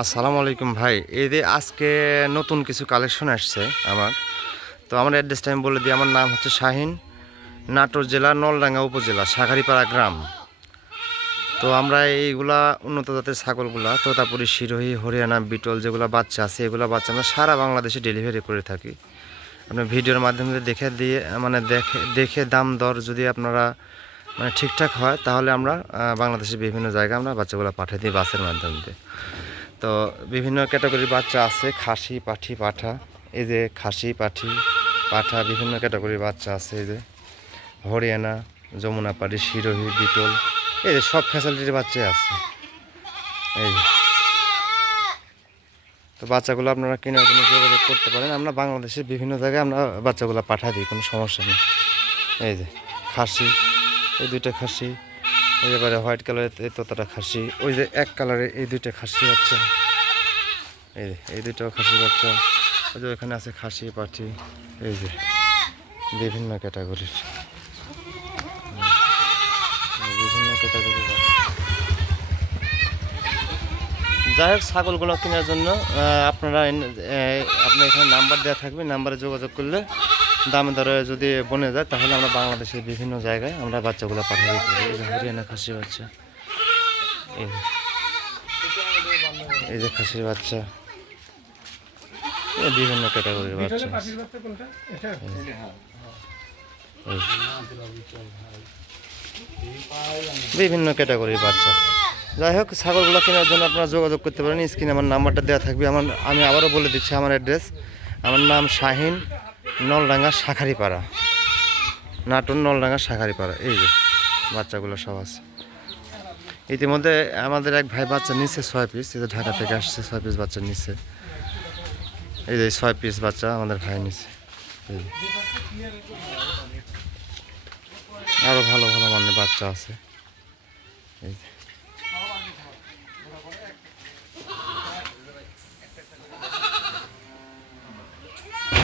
আসসালামু আলাইকুম ভাই। এই যে আজকে নতুন কিছু কালেকশন আসছে আমার। তো আমার অ্যাড্রেসটা আমি বলে দিই, আমার নাম হচ্ছে শাহিন। নাটোর জেলা, নলডাঙ্গা উপজেলা সাগারিপাড়া গ্রাম। তো আমরা এইগুলা উন্নত জাতের ছাগলগুলা, তোতাপুরি, শিরোহী, হরিয়ানা, বিটল যেগুলো বাচ্চা আছে, এগুলো বাচ্চা আমরা সারা বাংলাদেশে ডেলিভারি করে থাকি। আপনার ভিডিওর মাধ্যমে দেখে দিয়ে মানে দেখে দেখে দাম দর যদি আপনারা মানে ঠিকঠাক হয়, তাহলে আমরা বাংলাদেশের বিভিন্ন জায়গায় আমরা বাচ্চাগুলো পাঠিয়ে দিই বাসের মাধ্যমে। তো বিভিন্ন ক্যাটাগরির বাচ্চা আছে, খাসি, পাঠি, পাঠা। এই যে খাসি, পাঠি, পাঠা, বিভিন্ন ক্যাটাগরির বাচ্চা আছে এই যে। হরিয়ানা, যমুনা পাড়ি, শিরোহী, বিটল, এই যে সব ফ্যাসিলিটির বাচ্চাই আছে। এই যে। তো বাচ্চাগুলো আপনারা কেনার জন্য যোগাযোগ করতে পারেন। আমরা বাংলাদেশের বিভিন্ন জায়গায় আমরা বাচ্চাগুলো পাঠা দিই, কোনো সমস্যা নেই। এই যে খাসি, এই দুইটা খাসি এবারে হোয়াইট কালারের এই তোতাটা খাসি। ওই যে এক কালারের এই দুইটা খাসি বাচ্চা এই যে, এই দুইটাও খাসি বাচ্চা ওই যে ওখানে আছে খাসি পাঠি এই যে বিভিন্ন ক্যাটাগরির। বিভিন্ন যাই হোক, ছাগলগুলো কেনার জন্য আপনারা আপনার এখানে নাম্বার দেওয়া থাকবে, নাম্বারে যোগাযোগ করলে দামে দরে যদি বনে যায় তাহলে আমরা বাংলাদেশের বিভিন্ন জায়গায় আমরা বাচ্চাগুলো পাঠিয়ে দিতে পারি। এই যে হরিয়ানা খাসি বাচ্চা। এই যে। খাসির বাচ্চা। এই বিভিন্ন ক্যাটাগরির বাচ্চা। বিভিন্ন ক্যাটাগরির বাচ্চা। যাই হোক ছাগলগুলো কেনার জন্য আপনারা যোগাযোগ করতে পারেন। স্ক্রিনে আমার নাম্বারটা দেওয়া থাকবে। আমার আমি আবারও বলে দিচ্ছি আমার অ্যাড্রেস আমার নাম শাহিন। নলডাঙ্গা শাখারিপাড়া। নাটন নলডাঙ্গা শাখারিপাড়া, এই যে বাচ্চাগুলো সব আছে। ইতিমধ্যে আমাদের এক ভাই বাচ্চা নিচ্ছে ছয় পিস এই ঢাকা থেকে আসছে ছয় পিস বাচ্চা নিচ্ছে এই যে ছয় পিস বাচ্চা আমাদের ভাই নিচ্ছে। আরও ভালো ভালো মানের বাচ্চা আছে। এই যে।